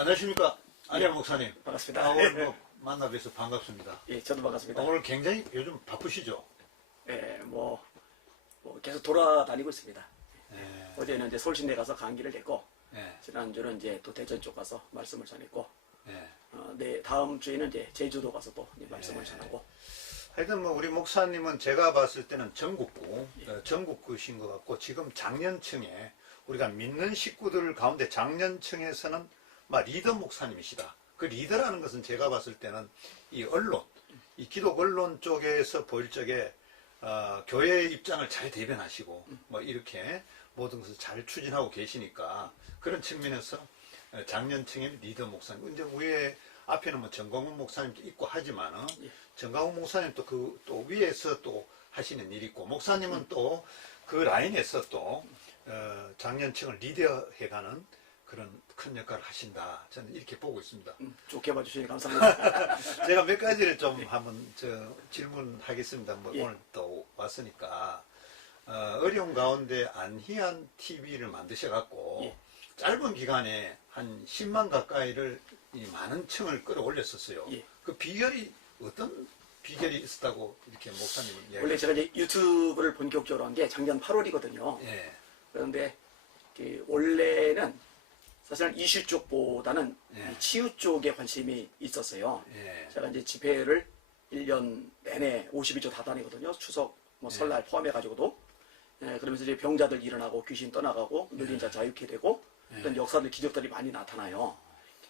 안녕하십니까. 안녕 목사님. 반갑습니다. 오늘 뭐 만나 뵈서 반갑습니다. 예, 저도 반갑습니다. 오늘 굉장히 요즘 바쁘시죠? 예, 계속 돌아다니고 있습니다. 예. 어제는 이제 서울시내 가서 강기를 했고, 예. 지난주는 이제 또 대전 쪽 가서 말씀을 전했고, 예. 다음 주에는 이제 제주도 가서 또 이제 말씀을 전하고. 하여튼 뭐 우리 목사님은 제가 봤을 때는 전국구신 것 같고, 지금 장년층에 우리가 믿는 식구들 가운데 장년층에서는 막 리더 목사님이시다. 그 리더라는 것은 제가 봤을 때는 이 언론, 이 기독 언론 쪽에서 보일 적에 교회의 입장을 잘 대변하시고 뭐 이렇게 모든 것을 잘 추진하고 계시니까 그런 측면에서 장년층의 리더 목사님. 이제 위에 앞에는 뭐 정광훈 목사님 있고 하지만은 정광훈 목사님 또 위에서 또 하시는 일이 있고 목사님은 또 그 라인에서 또 장년층을 리더해가는 그런 큰 역할을 하신다. 저는 이렇게 보고 있습니다. 좋게 봐주시니 감사합니다. 제가 몇 가지를 좀 한번 질문하겠습니다. 뭐 예. 오늘 또 왔으니까 어려운 가운데 안희안 TV를 만드셔갖고 예. 짧은 기간에 한 10만 가까이를 이 많은 층을 끌어올렸었어요. 예. 그 비결이 어떤 비결이 있었다고 이렇게 목사님은 이야기? 원래 제가 이제 유튜브를 본격적으로 한 게 작년 8월이거든요. 예. 그런데 원래는 사실은 이슈 쪽보다는 예. 이 치유 쪽에 관심이 있었어요. 예. 제가 이제 집회를 1년 내내 52조 다 다니거든요. 추석, 뭐 설날 포함해가지고도. 예, 그러면서 이제 병자들 일어나고 귀신 떠나가고 눌린 자 자유케 되고 어떤 역사들, 기적들이 많이 나타나요.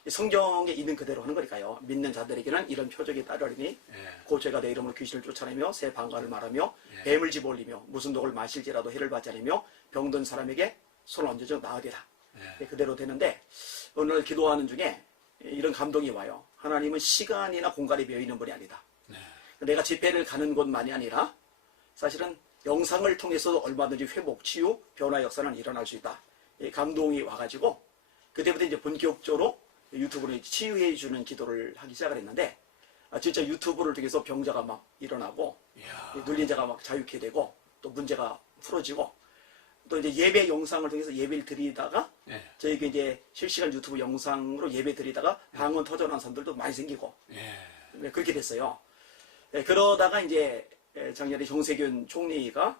성경에 있는 그대로 하는 거니까요. 믿는 자들에게는 이런 표적이 따르리니 곧 제가 내 이름으로 귀신을 쫓아내며 새 방언을 말하며 뱀을 집어올리며 무슨 독을 마실지라도 해를 받지 않으며 병든 사람에게 손을 얹어줘 나으리라. 그대로 되는데 오늘 기도하는 중에 이런 감동이 와요. 하나님은 시간이나 공간이 비어 있는 분이 아니다. 내가 집회를 가는 곳만이 아니라 사실은 영상을 통해서도 얼마든지 회복, 치유, 변화 역사는 일어날 수 있다. 감동이 와가지고 그때부터 이제 본격적으로 유튜브로 치유해 주는 기도를 하기 시작을 했는데 진짜 유튜브를 통해서 병자가 막 일어나고 눌린 자가 막 자유케 되고 또 문제가 풀어지고 또 이제 예배 영상을 통해서 예배를 드리다가 저희가 이제 실시간 유튜브 영상으로 예배 드리다가 방언 터져나온 사람들도 많이 생기고 그렇게 됐어요. 그러다가 이제 작년에 정세균 총리가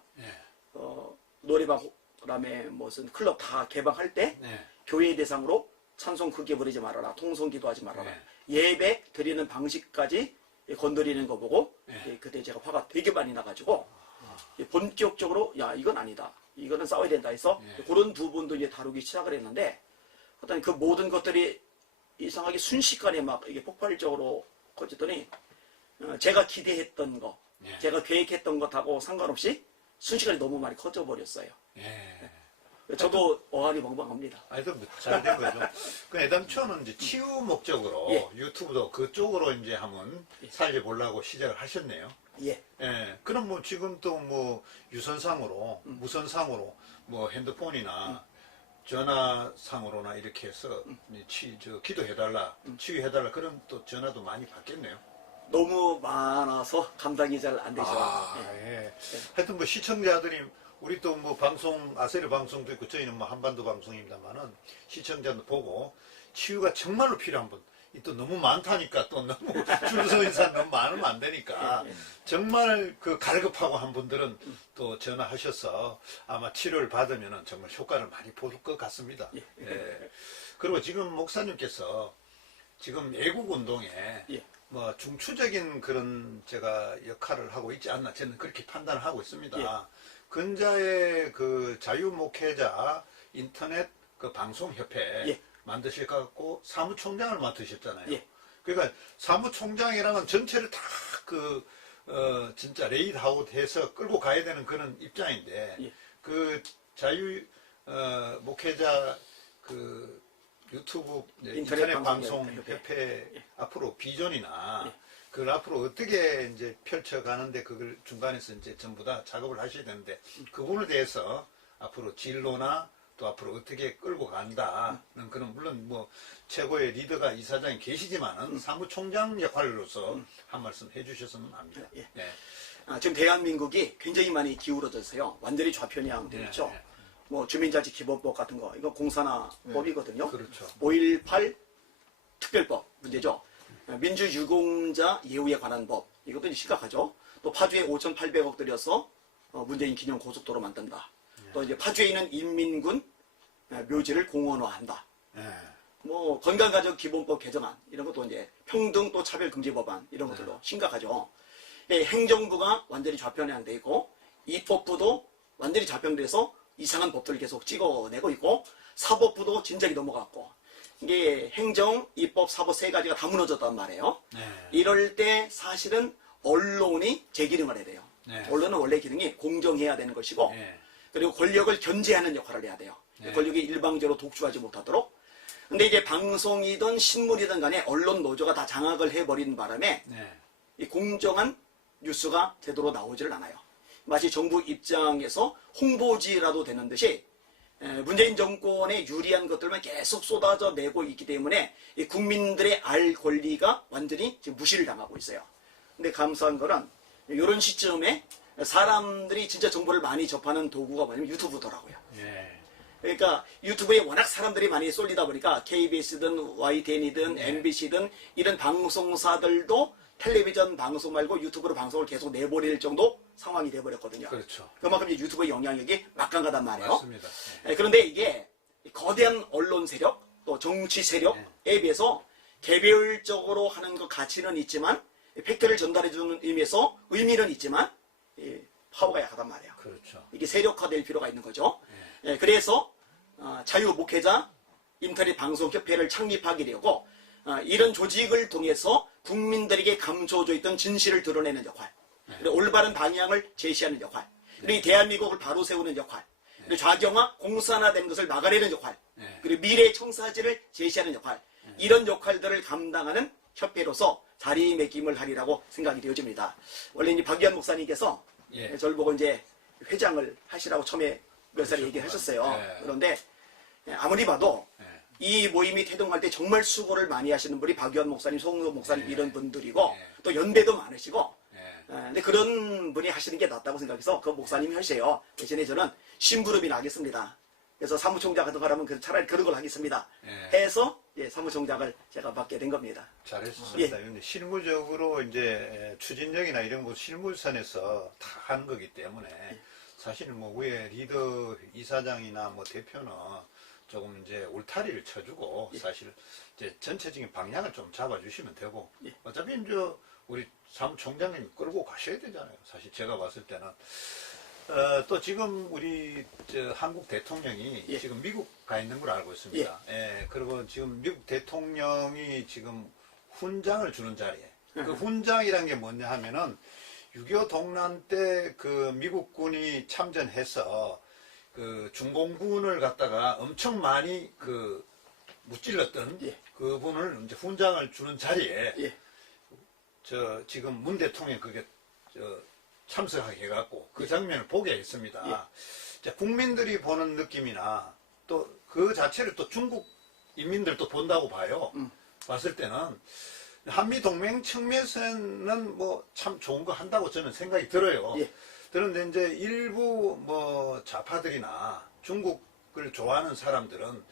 노래방 그다음에 무슨 클럽 다 개방할 때 교회 대상으로 찬송 크게 부르지 말아라, 통성 기도하지 말아라, 예배 드리는 방식까지 건드리는 거 보고 그때 제가 화가 되게 많이 나가지고 본격적으로 야 이건 아니다, 이거는 싸워야 된다 해서 그런 부분도 이제 다루기 시작을 했는데 어떤 그 모든 것들이 이상하게 순식간에 막 이게 폭발적으로 커졌더니 제가 기대했던 거, 제가 계획했던 것하고 상관없이 순식간에 너무 많이 커져 버렸어요. 저도 어안이 벙벙합니다. 아니, 잘된 거죠. 그 애당초는 이제 치유 목적으로 유튜브도 그쪽으로 이제 한번 살려보려고 시작을 하셨네요. 예. 그럼 뭐 지금 또 뭐 유선상으로, 무선상으로, 뭐 핸드폰이나 전화상으로나 이렇게 해서 기도해달라, 치유해달라 그런 또 전화도 많이 받겠네요. 너무 많아서 감당이 잘 안 되죠. 하여튼 뭐 시청자들이 우리 또 뭐 방송, 아세르 방송도 있고 저희는 뭐 한반도 방송입니다만은 시청자도 보고 치유가 정말로 필요한 분, 또 너무 많다니까 또 너무 줄 서 있는 사람 너무 많으면 안 되니까 정말 그 갈급하고 한 분들은 또 전화하셔서 아마 치료를 받으면 정말 효과를 많이 볼 것 같습니다. 그리고 지금 목사님께서 지금 애국 운동에 뭐 중추적인 그런 제가 역할을 하고 있지 않나 저는 그렇게 판단을 하고 있습니다. 근자의 그 자유목회자 인터넷 그 방송협회 만드실 것 같고 사무총장을 맡으셨잖아요. 그러니까 사무총장이라는 전체를 다 진짜 레이드아웃 해서 끌고 가야 되는 그런 입장인데 그 자유 목회자 그 유튜브 인터넷 방송협회 앞으로 비전이나 그걸 앞으로 어떻게 이제 펼쳐가는데 그걸 중간에서 이제 전부 다 작업을 하셔야 되는데 그 부분에 대해서 앞으로 진로나 또 앞으로 어떻게 끌고 간다는 그런 물론 뭐 최고의 리더가 이사장이 계시지만은 사무총장 역할로서 한 말씀 해주셨으면 합니다. 지금 대한민국이 굉장히 많이 기울어져서요. 완전히 좌편향되어 있죠. 뭐 주민자치 기본법 같은 거 이거 공산화법이거든요. 5.18 특별법 문제죠. 민주유공자 예우에 관한 법 이것도 이제 심각하죠. 또 파주에 5,800억 들여서 문재인 기념 고속도로 만든다. 또 이제 파주에 있는 인민군 묘지를 공원화한다. 뭐 건강가족기본법 개정안 이런 것도 이제 평등 또 차별금지 법안 이런 것들도 심각하죠. 행정부가 완전히 좌편향돼 있고 입법부도 완전히 좌편돼서 이상한 법들을 계속 찍어내고 있고 사법부도 진작에 넘어갔고 이게 행정, 입법, 사법 세 가지가 다 무너졌단 말이에요. 이럴 때 사실은 언론이 제 기능을 해야 돼요. 언론은 원래 기능이 공정해야 되는 것이고 그리고 권력을 견제하는 역할을 해야 돼요. 권력이 일방적으로 독주하지 못하도록. 근데 이제 방송이든 신문이든 간에 언론 노조가 다 장악을 해버린 바람에 이 공정한 뉴스가 제대로 나오지를 않아요. 마치 정부 입장에서 홍보지라도 되는 듯이 문재인 정권에 유리한 것들만 계속 쏟아져 내고 있기 때문에 이 국민들의 알 권리가 완전히 지금 무시를 당하고 있어요. 근데 감사한 거는 이런 시점에 사람들이 진짜 정보를 많이 접하는 도구가 뭐냐면 유튜브더라고요. 그러니까 유튜브에 워낙 사람들이 많이 쏠리다 보니까 KBS든 YTN이든 MBC든 이런 방송사들도 텔레비전 방송 말고 유튜브로 방송을 계속 내버릴 정도 상황이 돼버렸거든요. 그렇죠. 그만큼 이제 유튜브의 영향력이 막강하단 말이에요. 맞습니다. 그런데 이게 거대한 언론 세력 또 정치 세력에 비해서 개별적으로 하는 것 가치는 있지만 팩트를 전달해주는 의미에서 의미는 있지만 파워가 약하단 말이에요. 그렇죠. 이게 세력화될 필요가 있는 거죠. 그래서 자유목회자 인터넷 방송협회를 창립하게 되고 이런 조직을 통해서 국민들에게 감춰져 있던 진실을 드러내는 역할, 그리고 올바른 방향을 제시하는 역할, 그리고 대한민국을 바로 세우는 역할, 그리고 좌경화, 공산화되는 것을 막아내는 역할, 그리고 미래 청사진을 제시하는 역할, 이런 역할들을 감당하는 협회로서 자리매김을 하리라고 생각이 되어집니다. 원래 이제 박유한 목사님께서 저를 보고 이제 회장을 하시라고 처음에 몇 살에 얘기를 하셨어요. 그런데 아무리 봐도 이 모임이 태동할 때 정말 수고를 많이 하시는 분이 박유한 목사님, 송도 목사님 이런 분들이고 또 연배도 많으시고 근데 그런 분이 하시는 게 낫다고 생각해서 그 목사님이 하세요. 대신에 저는 심부름이나 하겠습니다. 그래서 사무총장 같은 거 하면 차라리 그런 걸 하겠습니다. 해서 사무총장을 제가 맡게 된 겁니다. 잘했습니다. 근데 실무적으로 이제 추진력이나 이런 거 실무선에서 다 하는 거기 때문에 사실 뭐 위에 리더 이사장이나 뭐 대표는 조금 이제 울타리를 쳐주고 사실 이제 전체적인 방향을 좀 잡아주시면 되고 어차피 이제 우리 사무총장님 끌고 가셔야 되잖아요. 사실 제가 봤을 때는 또 지금 우리 한국 대통령이 지금 미국 가 있는 걸 알고 있습니다. 그리고 지금 미국 대통령이 지금 훈장을 주는 자리에 그 훈장이란 게 뭐냐 하면은 6.25 동란 때 그 미국군이 참전해서 그 중공군을 갖다가 엄청 많이 그 무찔렀던 그분을 이제 훈장을 주는 자리에 지금 문 대통령이 그게 참석하게 해갖고 그 장면을 보게 했습니다. 국민들이 보는 느낌이나 또 그 자체를 또 중국 인민들도 본다고 봐요. 봤을 때는 한미동맹 측면에서는 뭐 참 좋은 거 한다고 저는 생각이 들어요. 그런데 이제 일부 뭐 좌파들이나 중국을 좋아하는 사람들은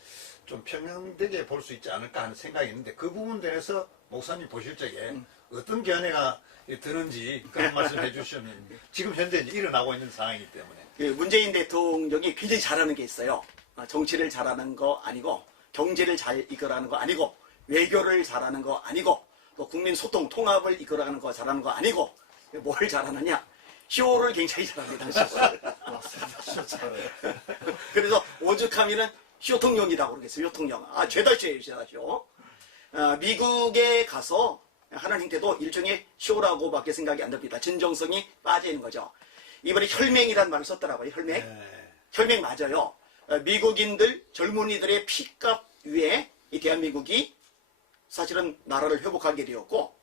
좀 편향되게 볼 수 있지 않을까 하는 생각이 있는데 그 부분들에서 목사님 보실 적에 어떤 견해가 드는지 그런 말씀 해주시면 지금 현재 일어나고 있는 상황이기 때문에 문재인 대통령이 굉장히 잘하는 게 있어요. 정치를 잘하는 거 아니고 경제를 잘 이끌어가는 거 아니고 외교를 잘하는 거 아니고 또 국민 소통 통합을 이끌어가는 거 잘하는 거 아니고 뭘 잘하느냐? 쇼를 굉장히 잘합니다. 그래서 오죽하면은 쇼통령이라고 그러겠어요. 쇼통령. 죄다 쇼예요, 죄다 쇼. 미국에 가서 하는 행태도 일종의 쇼라고밖에 생각이 안 듭니다. 진정성이 빠지는 거죠. 이번에 혈맹이라는 말을 썼더라고요. 혈맹. 혈맹 맞아요. 미국인들, 젊은이들의 피값 위에 이 대한민국이 사실은 나라를 회복하게 되었고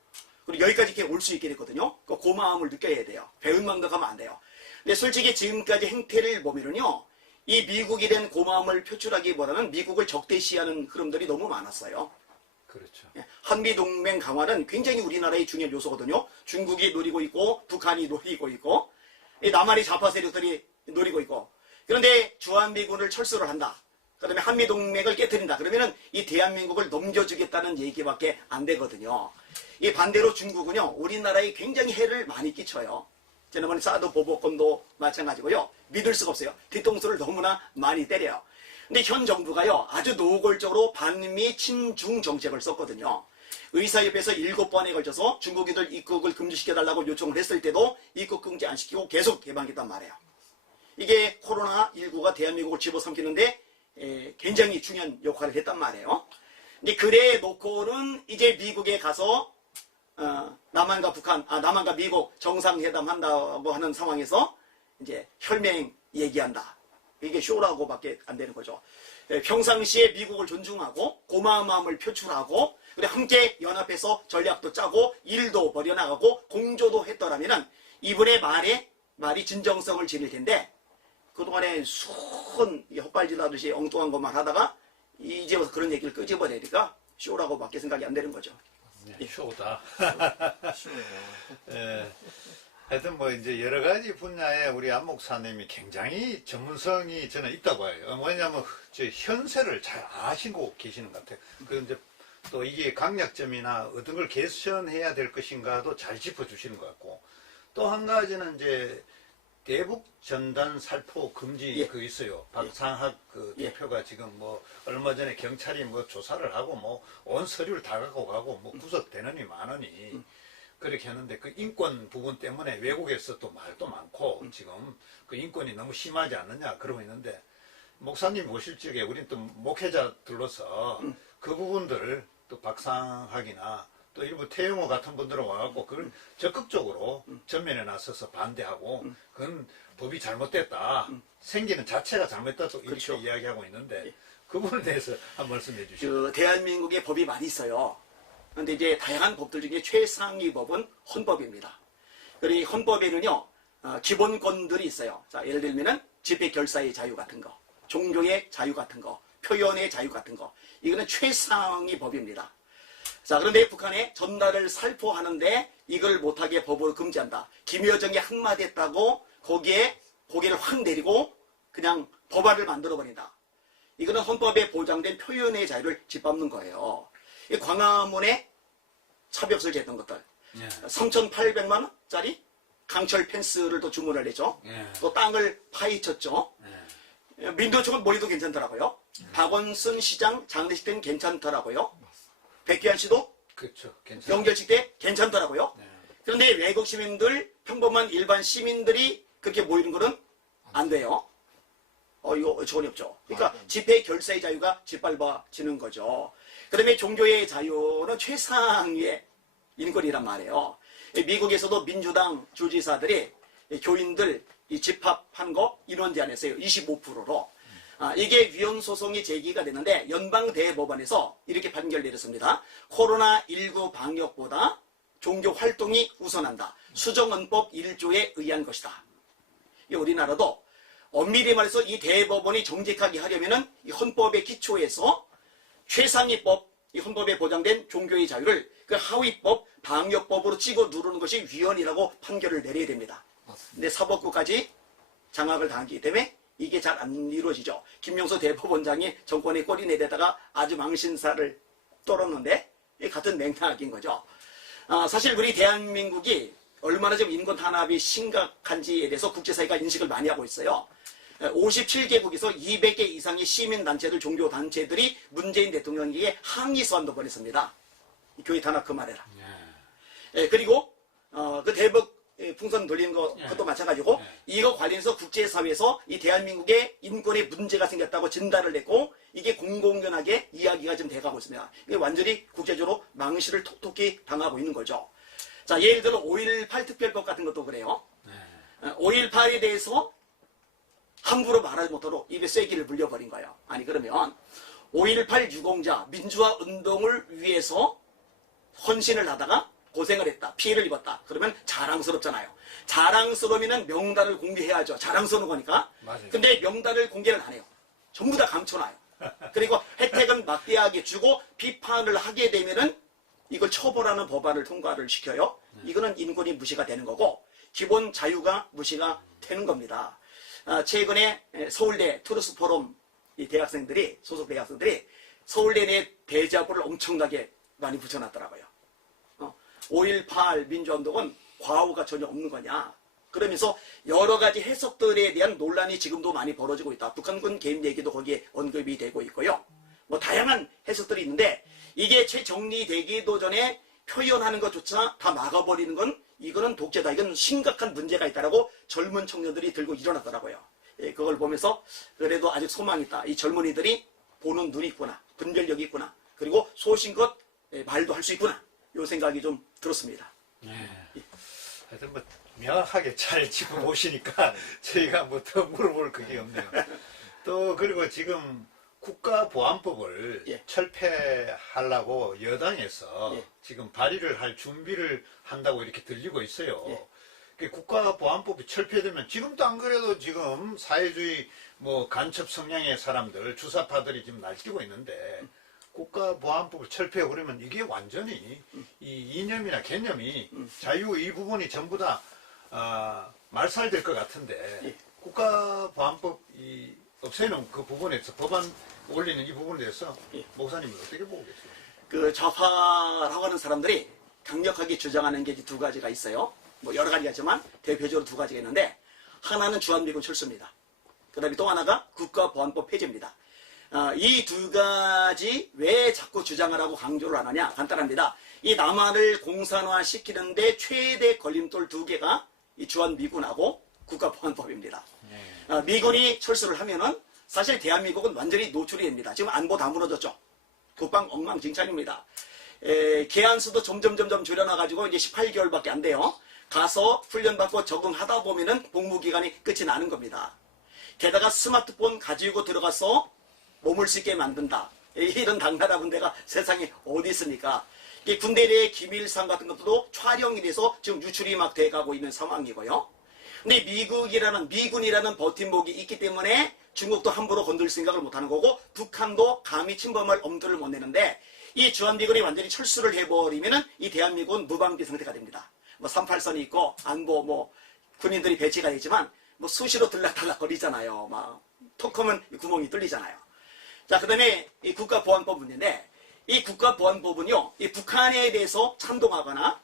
그리고 여기까지 이렇게 올 수 있게 됐거든요. 그 고마움을 느껴야 돼요. 배은망덕 하면 안 돼요. 근데 솔직히 지금까지 행태를 보면은요, 이 미국에 대한 고마움을 표출하기보다는 미국을 적대시하는 흐름들이 너무 많았어요. 그렇죠. 한미동맹 강화는 굉장히 우리나라의 중요한 요소거든요. 중국이 노리고 있고 북한이 노리고 있고 남한의 좌파 세력들이 노리고 있고 그런데 주한미군을 철수를 한다. 그다음에 한미동맹을 깨뜨린다. 그러면은 이 대한민국을 넘겨주겠다는 얘기밖에 안 되거든요. 이 반대로 중국은요, 우리나라에 굉장히 해를 많이 끼쳐요. 지난번에 사드 보복권도 마찬가지고요. 믿을 수가 없어요. 뒤통수를 너무나 많이 때려요. 근데 현 정부가요, 아주 노골적으로 반미 친중 정책을 썼거든요. 의사협회에서 7번에 걸쳐서 중국인들 입국을 금지시켜달라고 요청을 했을 때도 입국 금지 안 시키고 계속 개방했단 말이에요. 이게 코로나19가 대한민국을 집어삼키는데 굉장히 중요한 역할을 했단 말이에요. 근데 그래 놓고는 이제 미국에 가서 남한과 미국 정상회담 한다고 하는 상황에서 이제 혈맹 얘기한다. 이게 쇼라고밖에 안 되는 거죠. 평상시에 미국을 존중하고 고마운 마음을 표출하고 그리고 함께 연합해서 전략도 짜고 일도 벌여나가고 공조도 했더라면은 이분의 말이 진정성을 지닐 텐데 그동안에 수은 헛발질하듯이 엉뚱한 것만 하다가 이제 와서 그런 얘기를 끄집어내니까 쇼라고밖에 생각이 안 되는 거죠. 네, 쇼다. 예. 하여튼 뭐 이제 여러 가지 분야에 우리 안 목사님이 굉장히 전문성이 저는 있다고 해요. 왜냐하면 저 현세를 잘 아시고 계시는 것 같아요. 그 이제 또 이게 강약점이나 어떤 걸 개선해야 될 것인가도 잘 짚어주시는 것 같고 또 한 가지는 이제 대북 전단 살포 금지 그 있어요. 박상학 그 대표가 지금 뭐 얼마 전에 경찰이 뭐 조사를 하고 뭐 온 서류를 다 갖고 가고 뭐 구속되느니 마느니 그렇게 했는데 그 인권 부분 때문에 외국에서 또 말도 많고 지금 그 인권이 너무 심하지 않느냐 그러고 있는데 목사님 오실 적에 우린 또 목회자들로서 그 부분들을 또 박상학이나 또 일부 태영호 같은 분들은 와갖고 그걸 적극적으로 전면에 나서서 반대하고 그건 법이 잘못됐다. 생기는 자체가 잘못됐다. 또 이렇게 그렇죠. 이야기하고 있는데 그 부분에 대해서 한 말씀해 주시죠. 그 대한민국의 법이 많이 있어요. 그런데 이제 다양한 법들 중에 최상위 법은 헌법입니다. 그리고 이 헌법에는요, 기본권들이 있어요. 자, 예를 들면은 집회 결사의 자유 같은 거, 종교의 자유 같은 거, 표현의 자유 같은 거. 이거는 최상위 법입니다. 자, 그런데 북한에 전달을 살포하는데 이걸 못하게 법으로 금지한다. 김여정이 한마디 했다고 거기에 고개를 확 내리고 그냥 법안을 만들어버린다. 이거는 헌법에 보장된 표현의 자유를 짓밟는 거예요. 이 광화문에 차벽설계 했던 것들. 3,800만 원짜리 강철 펜스를 또 주문을 했죠. 또 땅을 파헤쳤죠. 민노총은 머리도 괜찮더라고요. 박원순 시장 장례식 때는 괜찮더라고요. 백기환 씨도 그렇죠. 괜찮아요. 연결식 때 괜찮더라고요. 그런데 외국 시민들, 평범한 일반 시민들이 그렇게 모이는 거는 안 돼요. 이거 전혀 없죠. 그러니까 집회 결사의 자유가 짓밟아지는 거죠. 그 다음에 종교의 자유는 최상위의 인권이란 말이에요. 미국에서도 민주당 주지사들이 교인들 집합한 거 인원 제한했어요. 25%로. 이게 위헌 소송이 제기가 됐는데 연방대법원에서 이렇게 판결 내렸습니다. 코로나19 방역보다 종교 활동이 우선한다. 수정헌법 1조에 의한 것이다. 이 우리나라도 엄밀히 말해서 이 대법원이 정직하게 하려면은 이 헌법의 기초에서 최상위법, 이 헌법에 보장된 종교의 자유를 그 하위법, 방역법으로 찍어 누르는 것이 위헌이라고 판결을 내려야 됩니다. 근데 사법부까지 장악을 당하기 때문에 이게 잘 안 이루어지죠. 김명수 대법원장이 정권에 꼬리 내대다가 아주 망신살을 떨었는데 같은 맥락인 거죠. 사실 우리 대한민국이 얼마나 지금 인권 탄압이 심각한지에 대해서 국제사회가 인식을 많이 하고 있어요. 57개국에서 200개 이상의 시민단체들, 종교단체들이 문재인 대통령에게 항의 서한도 보냈습니다. 교회 탄압 그만해라. 그리고 그 대북 풍선 돌리는 것도 마찬가지고 이거 관련해서 국제사회에서 이 대한민국의 인권에 문제가 생겼다고 진단을 했고 이게 공공연하게 이야기가 좀 돼가고 있습니다. 이게 완전히 국제적으로 망실을 톡톡히 당하고 있는 거죠. 자, 예를 들어 5.18 특별법 같은 것도 그래요. 5.18에 대해서 함부로 말하지 못하도록 입에 쐐기를 물려버린 거예요. 아니 그러면 5.18 유공자 민주화 운동을 위해서 헌신을 하다가 고생을 했다. 피해를 입었다. 그러면 자랑스럽잖아요. 자랑스러우면 명단을 공개해야죠. 자랑스러운 거니까. 맞아요. 근데 명단을 공개를 안 해요. 전부 다 감춰놔요. 그리고 혜택은 막대하게 주고 비판을 하게 되면은 이걸 처벌하는 법안을 통과를 시켜요. 이거는 인권이 무시가 되는 거고 기본 자유가 무시가 되는 겁니다. 최근에 서울대 트루스 포럼 이 대학생들이, 소속 대학생들이 서울대 내 대자보를 엄청나게 많이 붙여놨더라고요. 5.18 민주운동은 과오가 전혀 없는 거냐. 그러면서 여러 가지 해석들에 대한 논란이 지금도 많이 벌어지고 있다. 북한군 개입 얘기도 거기에 언급이 되고 있고요. 뭐 다양한 해석들이 있는데 이게 채 정리되기도 전에 표현하는 것조차 다 막아버리는 건 이거는 독재다. 이건 심각한 문제가 있다라고 젊은 청년들이 들고 일어났더라고요. 예, 그걸 보면서 그래도 아직 소망이 있다. 이 젊은이들이 보는 눈이 있구나. 분별력이 있구나. 그리고 소신껏 말도 할 수 있구나. 이 생각이 좀 들었습니다. 하여튼 뭐 명확하게 잘 짚어보시니까 저희가 뭐 더 물어볼 그게 없네요. 또 그리고 지금 국가보안법을 예. 철폐하려고 여당에서 예. 지금 발의를 할 준비를 한다고 이렇게 들리고 있어요. 예. 그 국가보안법이 철폐되면 지금도 안 그래도 지금 사회주의 뭐 간첩 성향의 사람들 주사파들이 지금 날뛰고 있는데 국가보안법을 철폐하고 그러면 이게 완전히 이 이념이나 개념이 자유 이 부분이 전부 다 말살될 것 같은데 예. 국가보안법 이 없애는 그 부분에서 법안 올리는 이 부분에 대해서 예. 목사님은 어떻게 보고 계세요? 그 좌파라고 하는 사람들이 강력하게 주장하는 게 두 가지가 있어요. 뭐 여러 가지가 있지만 대표적으로 두 가지가 있는데 하나는 주한미군 철수입니다. 그 다음에 또 하나가 국가보안법 폐지입니다. 이 두 가지 왜 자꾸 주장을 하고 강조를 안 하냐? 간단합니다. 이 남한을 공산화시키는데 최대 걸림돌 두 개가 이 주한미군하고 국가보안법입니다. 미군이 철수를 하면은 사실 대한민국은 완전히 노출이 됩니다. 지금 안보 다 무너졌죠. 국방 엉망진창입니다. 개안수도 점점 줄여놔가지고 이제 18개월밖에 안 돼요. 가서 훈련받고 적응하다 보면은 복무기간이 끝이 나는 겁니다. 게다가 스마트폰 가지고 들어가서 몸을 씻게 만든다. 이런 당나라 군대가 세상에 어디 있습니까? 이 군대 내 기밀상 같은 것도 촬영이 돼서 지금 유출이 막 돼가고 있는 상황이고요. 근데 미군이라는 버팀목이 있기 때문에 중국도 함부로 건들 생각을 못하는 거고 북한도 감히 침범할 엄두를 못 내는데 이 주한미군이 완전히 철수를 해버리면은 이 대한민국은 무방비 상태가 됩니다. 뭐 38선이 있고 안보 뭐 군인들이 배치가 되지만 뭐 수시로 들락달락 거리잖아요. 막 톡하면 구멍이 뚫리잖아요. 자, 그 다음에 이 국가보안법 문제인데 이 국가보안법은요, 이 북한에 대해서 찬동하거나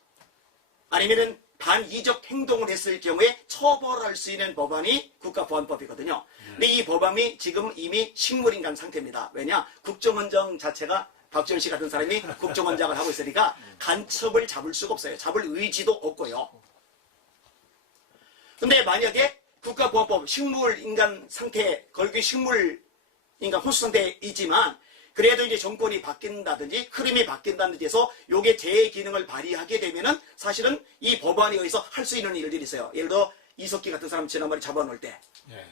아니면은 반이적 행동을 했을 경우에 처벌할 수 있는 법안이 국가보안법이거든요. 근데 이 법안이 지금 이미 식물인간 상태입니다. 왜냐? 국정원장 자체가 박지원 씨 같은 사람이 국정원장을 하고 있으니까 간첩을 잡을 수가 없어요. 잡을 의지도 없고요. 근데 만약에 국가보안법 식물인간 상태, 걸기 식물인간 호수 상태이지만 그래도 이제 정권이 바뀐다든지 흐름이 바뀐다든지 해서 요게 제 기능을 발휘하게 되면은 사실은 이 법안에 의해서 할 수 있는 일들이 있어요. 예를 들어 이석기 같은 사람 지난번에 잡아놓을 때.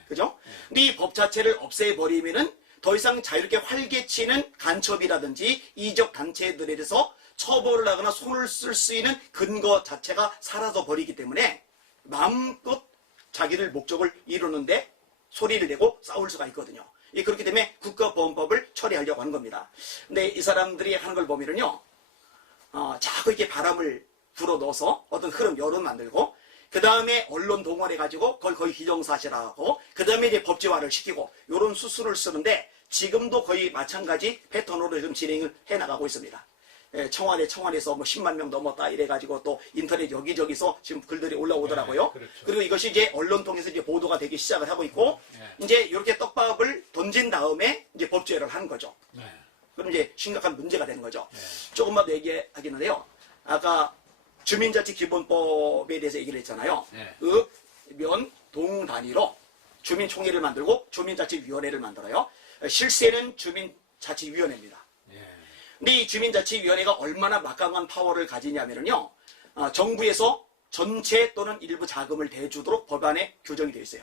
그죠? 근데 이 법 자체를 없애버리면은 더 이상 자유롭게 활개치는 간첩이라든지 이적 단체들에 대해서 처벌을 하거나 손을 쓸 수 있는 근거 자체가 사라져 버리기 때문에 마음껏 자기들 목적을 이루는데 소리를 내고 싸울 수가 있거든요. 그렇기 때문에 국가보안법을 처리하려고 하는 겁니다. 근데 이 사람들이 하는 걸 보면은요, 자꾸 이렇게 바람을 불어넣어서 어떤 흐름, 여론 만들고, 그 다음에 언론 동원해가지고 그걸 거의 기정사실화하고, 그 다음에 이제 법제화를 시키고, 요런 수술을 쓰는데, 지금도 거의 마찬가지 패턴으로 좀 진행을 해나가고 있습니다. 청와대에서 뭐 10만 명 넘었다 이래가지고 또 인터넷 여기저기서 지금 글들이 올라오더라고요. 네, 그렇죠. 그리고 이것이 이제 언론 통해서 이제 보도가 되기 시작을 하고 있고, 이제 이렇게 떡밥을 던진 다음에 이제 법제화를 하는 거죠. 그럼 이제 심각한 문제가 되는 거죠. 조금만 더 얘기하겠는데요. 아까 주민자치기본법에 대해서 얘기를 했잖아요. 읍, 면, 동 단위로 주민총회를 만들고 주민자치위원회를 만들어요. 실세는 주민자치위원회입니다. 근데 이 주민자치위원회가 얼마나 막강한 파워를 가지냐면요, 정부에서 전체 또는 일부 자금을 대주도록 법안에 규정이 되어 있어요.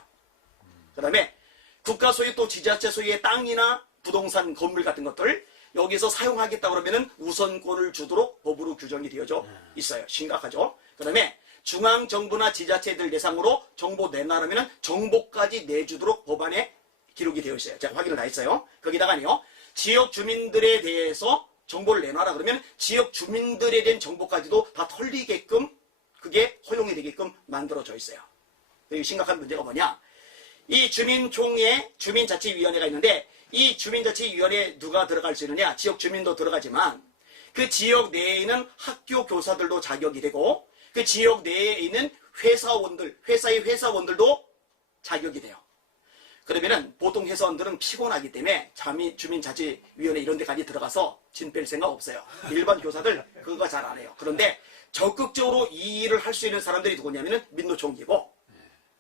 그 다음에 국가 소유 또 지자체 소유의 땅이나 부동산 건물 같은 것들 여기서 사용하겠다 그러면은 우선권을 주도록 법으로 규정이 되어져 있어요. 심각하죠. 그 다음에 중앙정부나 지자체들 대상으로 정보 내놔라면은 정보까지 내주도록 법안에 기록이 되어 있어요. 제가 확인을 다 했어요. 거기다가요, 지역 주민들에 대해서 정보를 내놔라 그러면 지역 주민들에 대한 정보까지도 다 털리게끔 그게 허용이 되게끔 만들어져 있어요. 여기 심각한 문제가 뭐냐? 이 주민총회, 주민자치위원회가 있는데 이 주민자치위원회에 누가 들어갈 수 있느냐? 지역 주민도 들어가지만 그 지역 내에 있는 학교 교사들도 자격이 되고 그 지역 내에 있는 회사의 회사원들도 자격이 돼요. 그러면은 보통 회사원들은 피곤하기 때문에 주민자치위원회 이런 데까지 들어가서 진 뺄 생각 없어요. 일반 교사들 그거 잘 안 해요. 그런데 적극적으로 이 일을 할 수 있는 사람들이 누구냐면은 민노총이고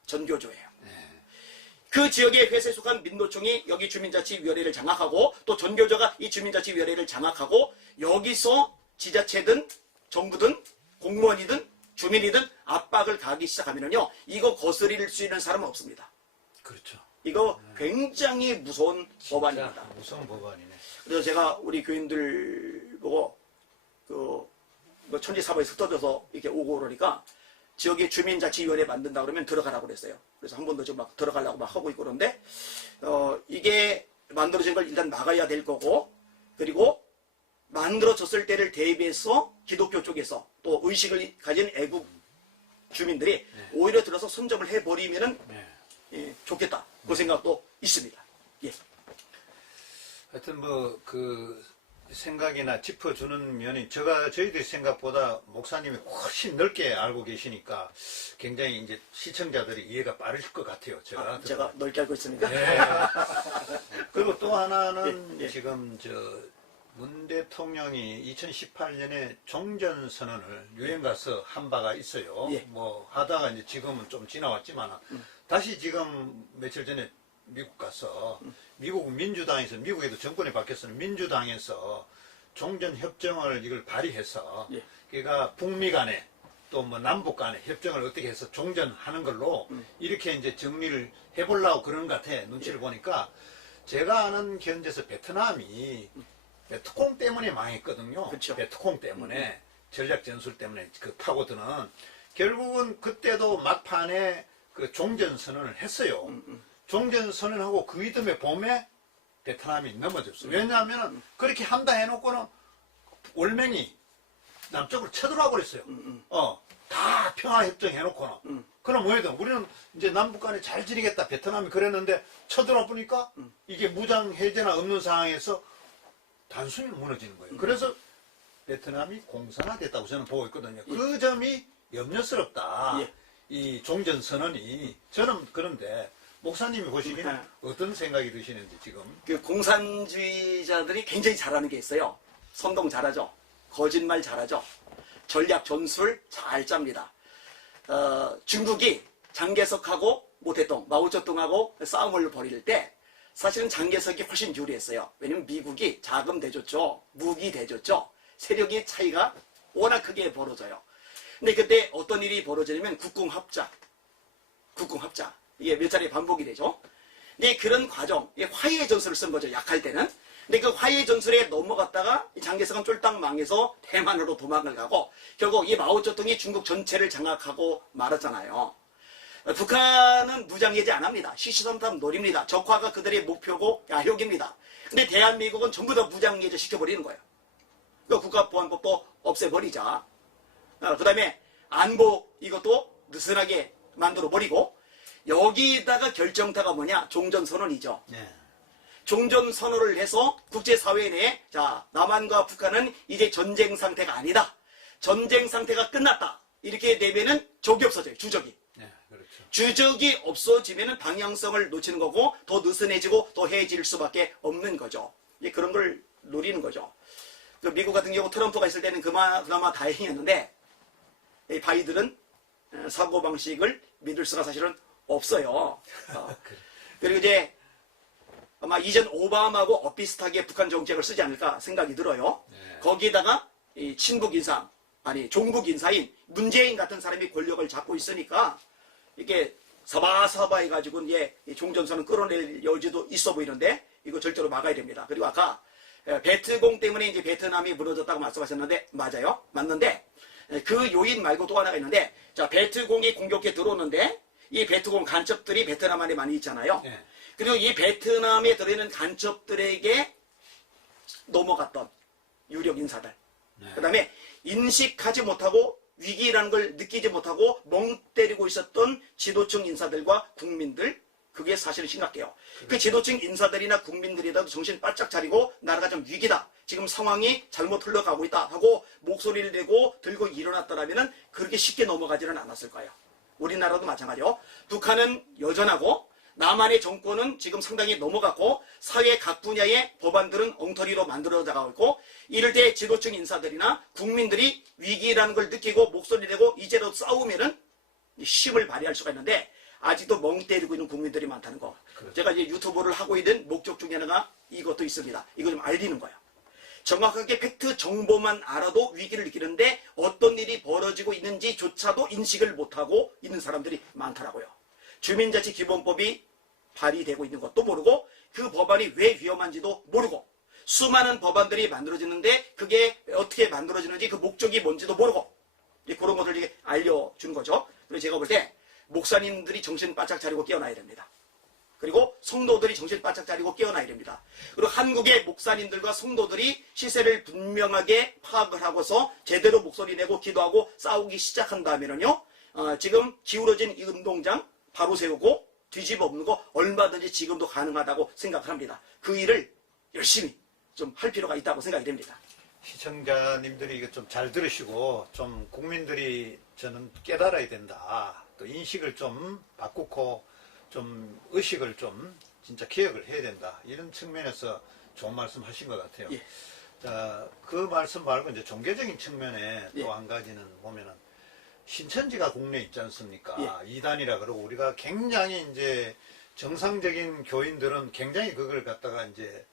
전교조예요. 그 지역의 회사에 속한 민노총이 여기 주민자치위원회를 장악하고 또 전교조가 이 주민자치위원회를 장악하고 여기서 지자체든 정부든 공무원이든 주민이든 압박을 가하기 시작하면요 이거 거스릴 수 있는 사람은 없습니다. 그렇죠. 이거 굉장히 무서운 법안입니다. 무서운 법안이네. 그래서 제가 우리 교인들 보고 뭐 천지사부에서 흩어져서 이렇게 오고 그러니까 지역에 주민자치위원회 만든다 그러면 들어가라고 그랬어요. 그래서 한 번도 지금 막 들어가려고 막 하고 있고 그런데 이게 만들어진 걸 일단 막아야 될 거고 그리고 만들어졌을 때를 대비해서 기독교 쪽에서 또 의식을 가진 애국 주민들이 오히려 들어서 선점을 해버리면은 좋겠다. 그 생각도 있습니다. 예. 하여튼 뭐 그 생각이나 짚어주는 면이 저희들 생각보다 목사님이 훨씬 넓게 알고 계시니까 굉장히 이제 시청자들이 이해가 빠를 것 같아요. 제가 넓게 알고 있습니다. 예. 그리고 또 하나는 예. 지금 문 대통령이 2018년에 종전선언을 유엔 가서 한 바가 있어요. 예. 뭐 하다가 이제 지금은 좀 지나왔지만 다시 지금 며칠 전에 미국 가서 미국 민주당에서 미국에도 정권이 바뀌었으면 민주당에서 종전협정을 이걸 발의해서 예. 그러니까 북미 간에 또 뭐 남북 간에 협정을 어떻게 해서 종전하는 걸로 이렇게 이제 정리를 해보려고 그러는 것 같아. 눈치를 보니까 제가 아는 현지에서 베트남이 베트콩 때문에 망했거든요. 그쵸. 베트콩 때문에 전략 전술 때문에 그 파고드는 결국은 그때도 막판에 그 종전 선언을 했어요. 종전 선언하고 그 이듬해 봄에 베트남이 넘어졌어요. 왜냐하면 그렇게 한다 해놓고는 월맹이 남쪽으로 쳐들어와 버렸어요. 다 평화협정 해놓고는. 그럼 뭐해도 우리는 이제 남북 간에 잘 지내겠다. 베트남이 그랬는데 쳐들어와 보니까 이게 무장 해제나 없는 상황에서 단순히 무너지는 거예요. 그래서 베트남이 공산화됐다고 저는 보고 있거든요. 그 점이 염려스럽다. 예. 이 종전선언이. 저는 그런데 목사님이 보시기에는 어떤 생각이 드시는지 지금. 그 공산주의자들이 굉장히 잘하는 게 있어요. 선동 잘하죠. 거짓말 잘하죠. 전략 전술 잘 짭니다. 중국이 장개석하고 모태동, 마오쩌둥하고 싸움을 벌일 때 사실은 장개석이 훨씬 유리했어요. 왜냐면 미국이 자금 대줬죠. 무기 대줬죠. 세력의 차이가 워낙 크게 벌어져요. 근데 그때 어떤 일이 벌어지냐면 국궁합작. 이게 몇 차례 반복이 되죠. 근데 그런 과정, 화해의 전술을 쓴 거죠. 약할 때는. 근데 그 화해의 전술에 넘어갔다가 장개석은 쫄딱 망해서 대만으로 도망을 가고 결국 이 마오쩌둥이 중국 전체를 장악하고 말았잖아요. 북한은 무장해제 안 합니다. 시시삼삼 노립니다. 적화가 그들의 목표고 야욕입니다. 근데 대한민국은 전부 다 무장해제 시켜버리는 거예요. 그 국가보안법도 없애버리자. 그 다음에 안보 이것도 느슨하게 만들어버리고 여기다가 결정타가 뭐냐? 종전선언이죠. 네. 종전선언을 해서 국제사회 내에 자 남한과 북한은 이제 전쟁 상태가 아니다. 전쟁 상태가 끝났다. 이렇게 되면은 적이 없어져요. 주적이. 네, 그렇죠. 주적이 없어지면은 방향성을 놓치는 거고 더 느슨해지고 더 해질 수밖에 없는 거죠. 그런 걸 노리는 거죠. 그 미국 같은 경우 트럼프가 있을 때는 그나마 다행이었는데 이 바이든은 사고방식을 믿을 수가 사실은 없어요. 그리고 이제 아마 이전 오바마하고 엇비슷하게 북한 정책을 쓰지 않을까 생각이 들어요. 네. 거기에다가 이 친북 인사, 종북 인사인 문재인 같은 사람이 권력을 잡고 있으니까 이게 사바사바 해가지고 이제 종전선언 끌어낼 여지도 있어 보이는데 이거 절대로 막아야 됩니다. 그리고 아까 베트공 때문에 이제 베트남이 무너졌다고 말씀하셨는데 맞아요. 맞는데 그 요인 말고 또 하나가 있는데 자 베트공이 공격해 들어오는데 이 베트공 간첩들이 베트남 안에 많이 있잖아요. 네. 그리고 이 베트남에 들어있는 간첩들에게 넘어갔던 유력 인사들. 네. 그 다음에 인식하지 못하고 위기라는 걸 느끼지 못하고 멍 때리고 있었던 지도층 인사들과 국민들 그게 사실은 심각해요. 그 지도층 인사들이나 국민들이라도 정신 바짝 차리고 나라가 좀 위기다. 지금 상황이 잘못 흘러가고 있다 하고 목소리를 내고 들고 일어났더라면 그렇게 쉽게 넘어가지는 않았을 거예요. 우리나라도 마찬가지요. 북한은 여전하고 남한의 정권은 지금 상당히 넘어갔고 사회 각 분야의 법안들은 엉터리로 만들어져가고 있고 이럴 때 지도층 인사들이나 국민들이 위기라는 걸 느끼고 목소리 내고 이제라도 싸우면은 힘을 발휘할 수가 있는데 아직도 멍 때리고 있는 국민들이 많다는 거. 그렇죠. 제가 이제 유튜브를 하고 있는 목적 중에 하나가 이것도 있습니다. 이거 좀 알리는 거예요. 정확하게 팩트 정보만 알아도 위기를 느끼는데 어떤 일이 벌어지고 있는지조차도 인식을 못하고 있는 사람들이 많더라고요. 주민자치기본법이 발의되고 있는 것도 모르고 그 법안이 왜 위험한지도 모르고 수많은 법안들이 만들어지는데 그게 어떻게 만들어지는지 그 목적이 뭔지도 모르고 그런 것을 이제 알려주는 거죠. 그래서 제가 볼 때 목사님들이 정신 바짝 차리고 깨어나야 됩니다. 그리고 성도들이 정신 바짝 차리고 깨어나야 됩니다. 그리고 한국의 목사님들과 성도들이 시세를 분명하게 파악을 하고서 제대로 목소리 내고 기도하고 싸우기 시작한다면요. 지금 기울어진 이 운동장 바로 세우고 뒤집어 엎는 거 얼마든지 지금도 가능하다고 생각합니다. 그 일을 열심히 좀 할 필요가 있다고 생각이 됩니다. 시청자님들이 이거 좀 잘 들으시고 좀 국민들이 저는 깨달아야 된다. 또 인식을 좀 바꾸고 좀 의식을 좀 진짜 개혁을 해야 된다. 이런 측면에서 좋은 말씀 하신 것 같아요. 예. 자, 그 말씀 말고 이제 종교적인 측면에 예. 또 한 가지는 보면은 신천지가 국내에 있지 않습니까? 예. 이단이라 그러고 우리가 굉장히 이제 정상적인 교인들은 굉장히 그걸 갖다가 이제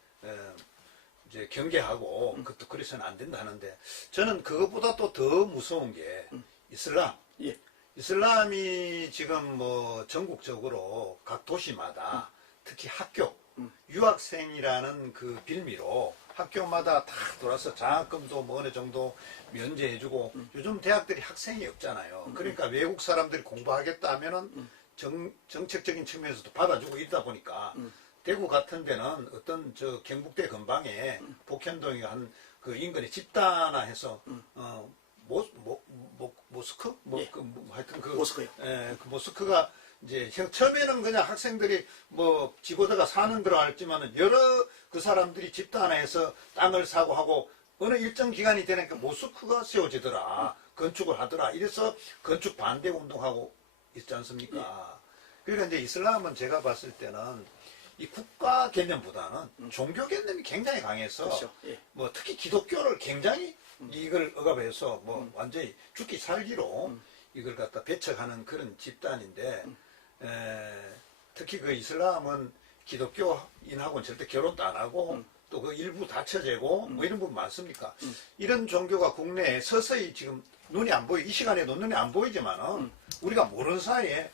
경계하고 그것도 그래서는 안 된다 하는데 저는 그것보다 또 더 무서운 게 이슬람. 예. 이슬람이 지금 뭐 전국적으로 각 도시마다 특히 학교, 유학생이라는 그 빌미로 학교마다 다 돌아서 장학금도 뭐 어느 정도 면제해주고 요즘 대학들이 학생이 없잖아요. 그러니까 외국 사람들이 공부하겠다 하면은 정책적인 측면에서도 받아주고 있다 보니까 대구 같은 데는 어떤 저 경북대 근방에 복현동이 한 그 인근에 집단화 해서 모스크? 예. 하여튼 모스크요. 그 모스크가 이제 처음에는 그냥 학생들이 뭐 지고자가 사는 거라 했지만은 여러 그 사람들이 집단화해서 땅을 사고 하고 어느 일정 기간이 되니까 모스크가 세워지더라. 건축을 하더라. 이래서 건축 반대 운동하고 있지 않습니까? 그러니까 이제 이슬람은 제가 봤을 때는 이 국가 개념보다는 종교 개념이 굉장히 강해서 그렇죠. 예. 뭐 특히 기독교를 굉장히 이걸 억압해서 뭐 완전히 죽기 살기로 이걸 갖다 배척하는 그런 집단인데 특히 그 이슬람은 기독교인하고는 절대 결혼도 안 하고 또 그 일부 다처제고 뭐 이런 부분 많습니까? 이런 종교가 국내에 서서히 지금 눈이 안 보이 이 시간에도 눈이 안 보이지만은 우리가 모르는 사이에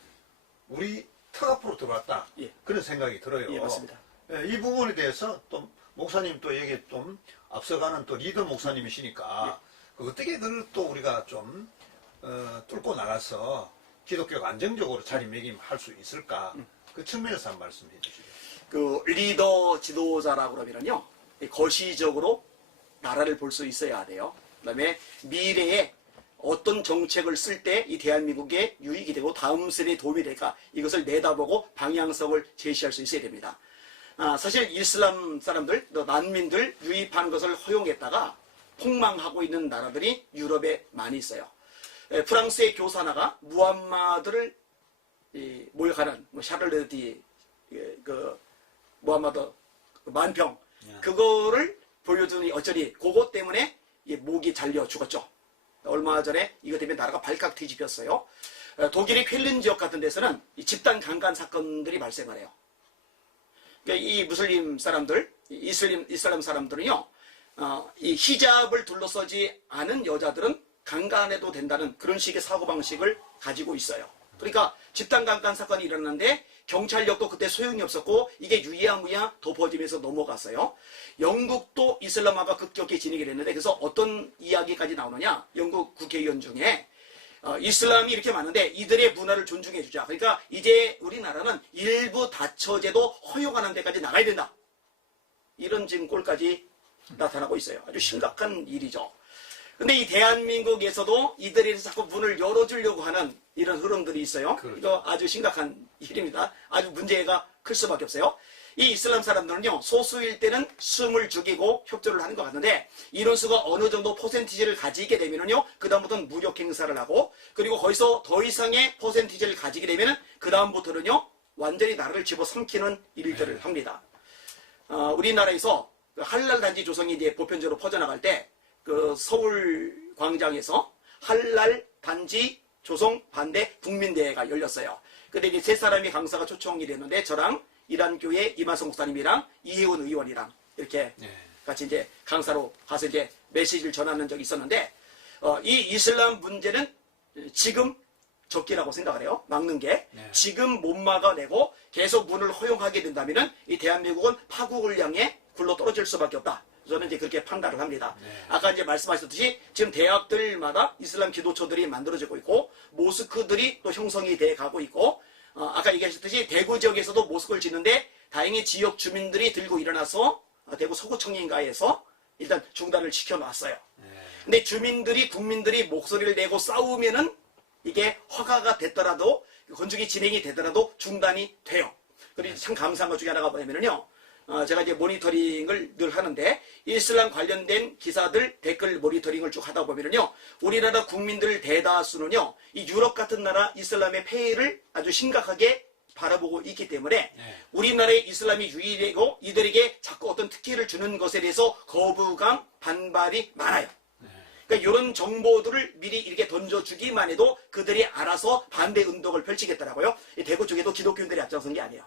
우리 턱 앞으로 들어왔다. 예. 그런 생각이 들어요. 예, 맞습니다. 이 부분에 대해서 또 목사님 또 얘기 좀 앞서가는 또 리더 목사님이시니까 어떻게 그걸 또 우리가 좀 뚫고 나가서 기독교가 안정적으로 자리매김할 수 있을까? 그 측면에서 한 말씀 해주시죠. 그 리더 지도자라고 그러면요 거시적으로 나라를 볼 수 있어야 돼요. 그다음에 미래에 어떤 정책을 쓸 때 이 대한민국에 유익이 되고 다음 세대에 도움이 될까 이것을 내다보고 방향성을 제시할 수 있어야 됩니다. 사실 이슬람 사람들, 또 난민들 유입하는 것을 허용했다가 폭망하고 있는 나라들이 유럽에 많이 있어요. 프랑스의 교사나가 무함마드를 모욕하는 샤를르디 그 무함마드 만평 그거를 보여주니 어쩌니 그것 때문에 목이 잘려 죽었죠. 얼마 전에 이것 때문에 나라가 발칵 뒤집혔어요. 독일의 쾰른 지역 같은 데서는 이 집단 강간 사건들이 발생을 해요. 그러니까 이 무슬림 사람들, 이슬람 사람들은요, 이 히잡을 둘러서지 않은 여자들은 강간해도 된다는 그런 식의 사고방식을 가지고 있어요. 그러니까 집단 강간 사건이 일어났는데 경찰력도 그때 소용이 없었고 이게 유야무야 덮어지면서 넘어갔어요. 영국도 이슬람화가 급격히 진행이 됐는데 그래서 어떤 이야기까지 나오느냐. 영국 국회의원 중에 이슬람이 이렇게 많은데 이들의 문화를 존중해 주자. 그러니까 이제 우리나라는 일부 다처제도 허용하는 데까지 나가야 된다. 이런 지금 꼴까지 나타나고 있어요. 아주 심각한 일이죠. 근데 이 대한민국에서도 이들이 자꾸 문을 열어주려고 하는 이런 흐름들이 있어요. 그렇죠. 이거 아주 심각한 일입니다. 아주 문제가 클 수밖에 없어요. 이 이슬람 사람들은요, 소수일 때는 숨을 죽이고 협조를 하는 것 같은데, 이런 수가 어느 정도 퍼센티지를 가지게 되면은요, 그다음부터는 무력 행사를 하고, 그리고 거기서 더 이상의 퍼센티지를 가지게 되면은, 그다음부터는요, 완전히 나라를 집어삼키는 일들을 합니다. 우리나라에서 그 할랄 단지 조성이 이제 보편적으로 퍼져나갈 때, 그 서울 광장에서 할랄 단지 조성 반대 국민대회가 열렸어요. 근데 이제 세 사람이 강사가 초청이 됐는데, 저랑 이란교회 이만성 목사님이랑 이혜원 의원이랑 이렇게 같이 이제 강사로 가서 이제 메시지를 전하는 적이 있었는데, 이 이슬람 문제는 지금 적기라고 생각을 해요. 막는 게. 지금 못 막아내고 계속 문을 허용하게 된다면은 이 대한민국은 파국을 향해 굴러 떨어질 수밖에 없다. 저는 이제 그렇게 판단을 합니다. 아까 이제 말씀하셨듯이 지금 대학들마다 이슬람 기도처들이 만들어지고 있고, 모스크들이 또 형성이 돼 가고 있고, 아까 얘기하셨듯이 대구 지역에서도 모스크를 짓는데 다행히 지역 주민들이 들고 일어나서 대구 서구청인가에서 일단 중단을 시켜놨어요. 근데 주민들이, 국민들이 목소리를 내고 싸우면은 이게 허가가 됐더라도, 건축이 진행이 되더라도 중단이 돼요. 그리고 참 감사한 것 중에 하나가 뭐냐면요, 제가 이제 모니터링을 늘 하는데, 이슬람 관련된 기사들 댓글 모니터링을 쭉 하다 보면요, 우리나라 국민들 대다수는요, 이 유럽 같은 나라 이슬람의 폐해를 아주 심각하게 바라보고 있기 때문에, 우리나라의 이슬람이 유일하고 이들에게 자꾸 어떤 특혜를 주는 것에 대해서 거부감, 반발이 많아요. 그러니까 이런 정보들을 미리 이렇게 던져주기만 해도 그들이 알아서 반대 운동을 펼치겠더라고요. 이 대구 쪽에도 기독교인들이 앞장선 게 아니에요.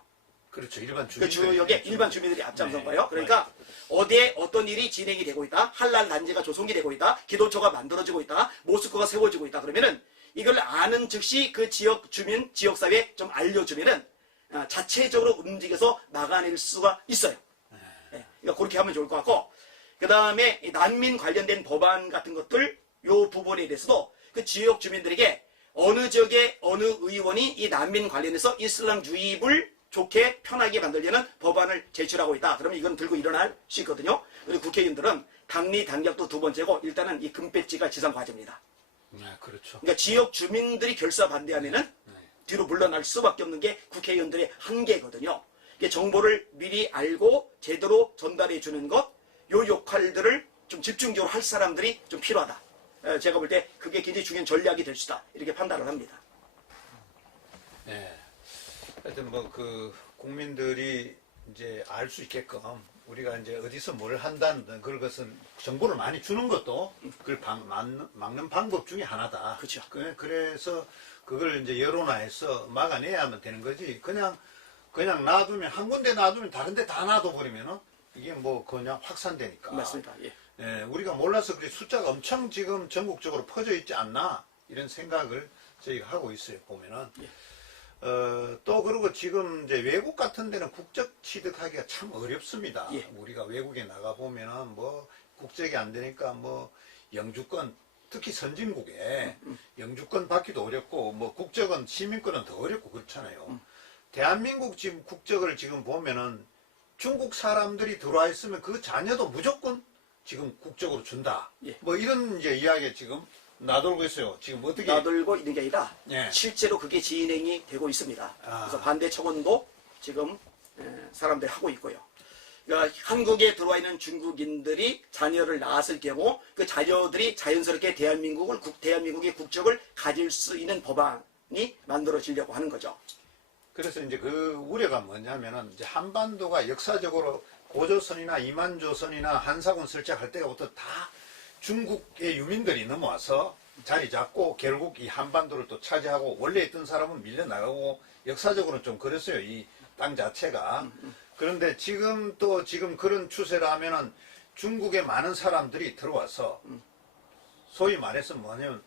그렇죠. 일반 그 주민들이. 지역에 일반 주민들이 앞장선 거예요. 그러니까 어디에 어떤 일이 진행이 되고 있다, 할랄 단지가 조성이 되고 있다, 기도처가 만들어지고 있다, 모스크가 세워지고 있다, 그러면은 이걸 아는 즉시 그 지역 주민, 지역사회에 좀 알려주면은 자체적으로 움직여서 막아낼 수가 있어요. 그러니까 그렇게 하면 좋을 것 같고, 그 다음에 난민 관련된 법안 같은 것들, 요 부분에 대해서도 그 지역 주민들에게 어느 지역의 어느 의원이 이 난민 관련해서 이슬람 유입을 좋게 편하게 만들려는 법안을 제출하고 있다. 그러면 이건 들고 일어날 수 있거든요. 그리고 국회의원들은 당리 당략도 두 번째고, 일단은 이 금배지가 지상 과제입니다. 그렇죠. 그러니까 지역 주민들이 결사 반대하면은 뒤로 물러날 수밖에 없는 게 국회의원들의 한계거든요. 정보를 미리 알고 제대로 전달해 주는 것, 요 역할들을 좀 집중적으로 할 사람들이 좀 필요하다. 제가 볼 때 그게 굉장히 중요한 전략이 될 수다. 이렇게 판단을 합니다. 네. 하여튼 뭐 그 국민들이 이제 알 수 있게끔 우리가 이제 어디서 뭘 한다는 그런 것은 정보를 많이 주는 것도 그걸 막는 방법 중에 하나다. 그렇죠. 그래서 그걸 이제 여론화해서 막아내야만 되는 거지. 그냥 놔두면, 한 군데 놔두면 다른 데 다 놔둬버리면은 이게 뭐 그냥 확산되니까. 맞습니다. 예. 예, 우리가 몰라서 그래 숫자가 엄청 지금 전국적으로 퍼져 있지 않나 이런 생각을 저희가 하고 있어요. 보면은. 또 그리고 지금 이제 외국 같은 데는 국적 취득하기가 참 어렵습니다. 예. 우리가 외국에 나가 보면은 뭐 국적이 안 되니까 뭐 영주권, 특히 선진국에 영주권 받기도 어렵고 뭐 국적은 시민권은 더 어렵고 그렇잖아요. 대한민국 지금 국적을 지금 보면은 중국 사람들이 들어와 있으면 그 자녀도 무조건 지금 국적으로 준다. 예. 뭐 이런 이제 이야기가 지금 나돌고 있어요. 지금 어떻게 나돌고 있는 게 아니라 예. 실제로 그게 진행이 되고 있습니다. 아. 그래서 반대 청원도 지금 사람들이 하고 있고요. 그러니까 한국에 들어와 있는 중국인들이 자녀를 낳았을 경우 그 자녀들이 자연스럽게 대한민국의 국적을 가질 수 있는 법안이 만들어지려고 하는 거죠. 그래서 이제 그 우려가 뭐냐면은 이제 한반도가 역사적으로 고조선이나 이만조선이나 한사군 설정할 때부터 다 중국의 유민들이 넘어와서 자리 잡고 결국 이 한반도를 또 차지하고 원래 있던 사람은 밀려나가고 역사적으로는 좀 그랬어요. 이 땅 자체가. 그런데 지금 그런 추세라면은 중국의 많은 사람들이 들어와서 소위 말해서 뭐냐면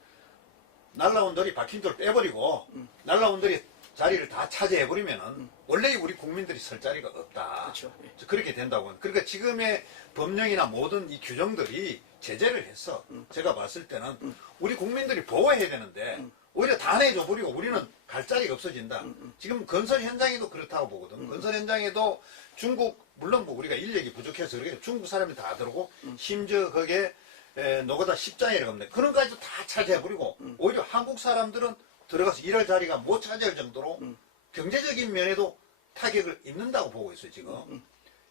날라온 돌이 박힌 돌 빼버리고 날라온 돌이 자리를 다 차지해버리면은 원래 우리 국민들이 설 자리가 없다. 그렇죠. 예. 그렇게 된다고. 그러니까 지금의 법령이나 모든 이 규정들이 제재를 해서 제가 봤을 때는 우리 국민들이 보호해야 되는데 오히려 다 내줘버리고 우리는 갈 자리가 없어진다. 지금 건설 현장에도 그렇다고 보거든. 건설 현장에도 중국, 물론 뭐 우리가 인력이 부족해서 그렇게 중국 사람이 다 들어오고 심지어 거기에 노가다 십장이라고 합니다. 그런 거까지도 다 차지해버리고 오히려 한국 사람들은 들어가서 일할 자리가 못 차지할 정도로 경제적인 면에도 타격을 입는다고 보고 있어요, 지금.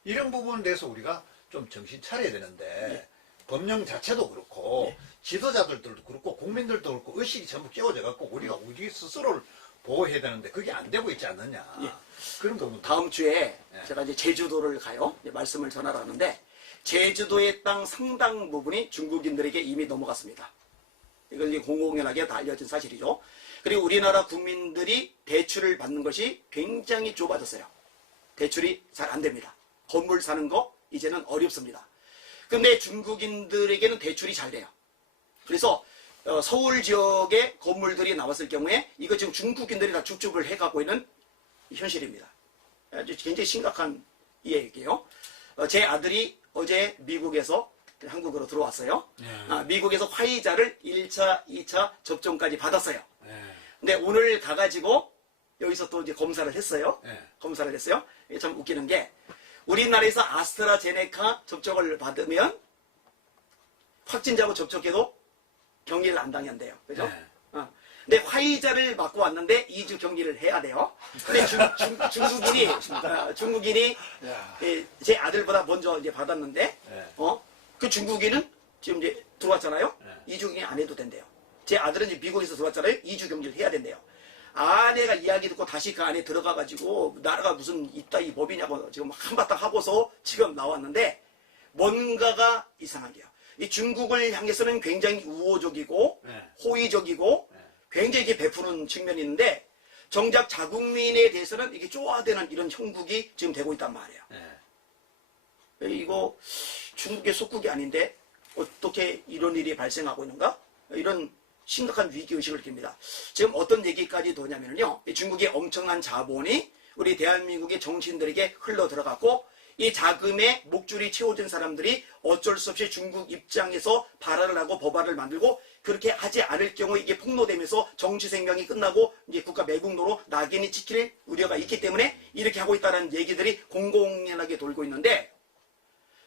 이런 부분에 대해서 우리가 좀 정신 차려야 되는데 법령 자체도 그렇고 지도자들도 그렇고 국민들도 그렇고 의식이 전부 깨워져 갖고 우리가 우리 스스로를 보호해야 되는데 그게 안 되고 있지 않느냐. 그런 부분. 다음 주에 예. 제가 이제 제주도를 가요. 이제 말씀을 전하러 하는데 제주도의 땅 상당 부분이 중국인들에게 이미 넘어갔습니다. 이건 이제 공공연하게 다 알려진 사실이죠. 그리고 우리나라 국민들이 대출을 받는 것이 굉장히 좁아졌어요. 대출이 잘 안 됩니다. 건물 사는 거 이제는 어렵습니다. 근데 중국인들에게는 대출이 잘 돼요. 그래서 서울 지역의 건물들이 나왔을 경우에 이거 지금 중국인들이 다 축적을 해가고 있는 현실입니다. 아주 굉장히 심각한 얘기예요. 제 아들이 어제 미국에서 한국으로 들어왔어요. 미국에서 화이자를 1차, 2차 접종까지 받았어요. 근데 오늘 가가지고 여기서 또 이제 검사를 했어요. 검사를 했어요. 이게 참 웃기는 게 우리나라에서 아스트라제네카 접종을 받으면 확진자하고 접촉해도 격리를 안 당한대요. 그죠? 근데 화이자를 맞고 왔는데 2주 격리를 해야 돼요. 근데 중국인이 제 아들보다 먼저 이제 받았는데, 그 중국인은 지금 이제 들어왔잖아요. 2주 격리 안 해도 된대요. 제 아들은 이제 미국에서 들어왔잖아요. 2주 격리를 해야 된대요. 아내가 이야기 듣고 다시 그 안에 들어가가지고 나라가 무슨 있다 이 법이냐고 지금 한바탕 하고서 지금 나왔는데 뭔가가 이상한 게요. 이 중국을 향해서는 굉장히 우호적이고 호의적이고 굉장히 이게 베푸는 측면이 있는데 정작 자국민에 대해서는 이게 쪼아대는 이런 형국이 지금 되고 있단 말이에요. 이거 중국의 속국이 아닌데 어떻게 이런 일이 발생하고 있는가? 이런 심각한 위기의식을 띱니다. 지금 어떤 얘기까지 도냐면요. 중국의 엄청난 자본이 우리 대한민국의 정치인들에게 흘러 들어갔고 이 자금에 목줄이 채워진 사람들이 어쩔 수 없이 중국 입장에서 발언을 하고 법안을 만들고 그렇게 하지 않을 경우 이게 폭로되면서 정치 생명이 끝나고 이제 국가 매국노로 낙인이 찍힐 우려가 있기 때문에 이렇게 하고 있다는 얘기들이 공공연하게 돌고 있는데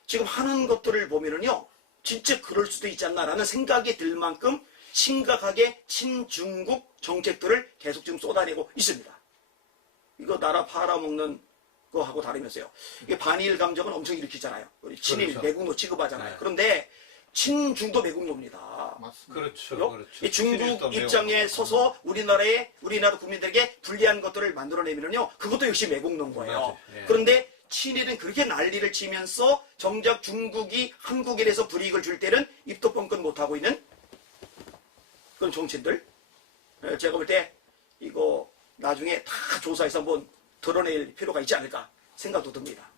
지금 하는 것들을 보면은요. 진짜 그럴 수도 있지 않나라는 생각이 들 만큼 심각하게 친중국 정책들을 계속 지금 쏟아내고 있습니다. 이거 나라 팔아먹는 거하고 다르면서요. 이게 반일 감정은 엄청 일으키잖아요. 우리 친일 그렇죠. 매국노 취급하잖아요. 네. 그런데 친중도 매국노입니다. 맞습니다. 그렇죠. 그렇죠. 이 중국 친일도 입장에 매우 서서 우리나라 국민들에게 불리한 것들을 만들어내면요. 그것도 역시 매국노인 거예요. 맞아요. 예. 그런데 친일은 그렇게 난리를 치면서 정작 중국이 한국에 대해서 불이익을 줄 때는 입도 뻥끗 못하고 있는 그런 정치인들. 제가 볼 때 이거 나중에 다 조사해서 한번 드러낼 필요가 있지 않을까 생각도 듭니다.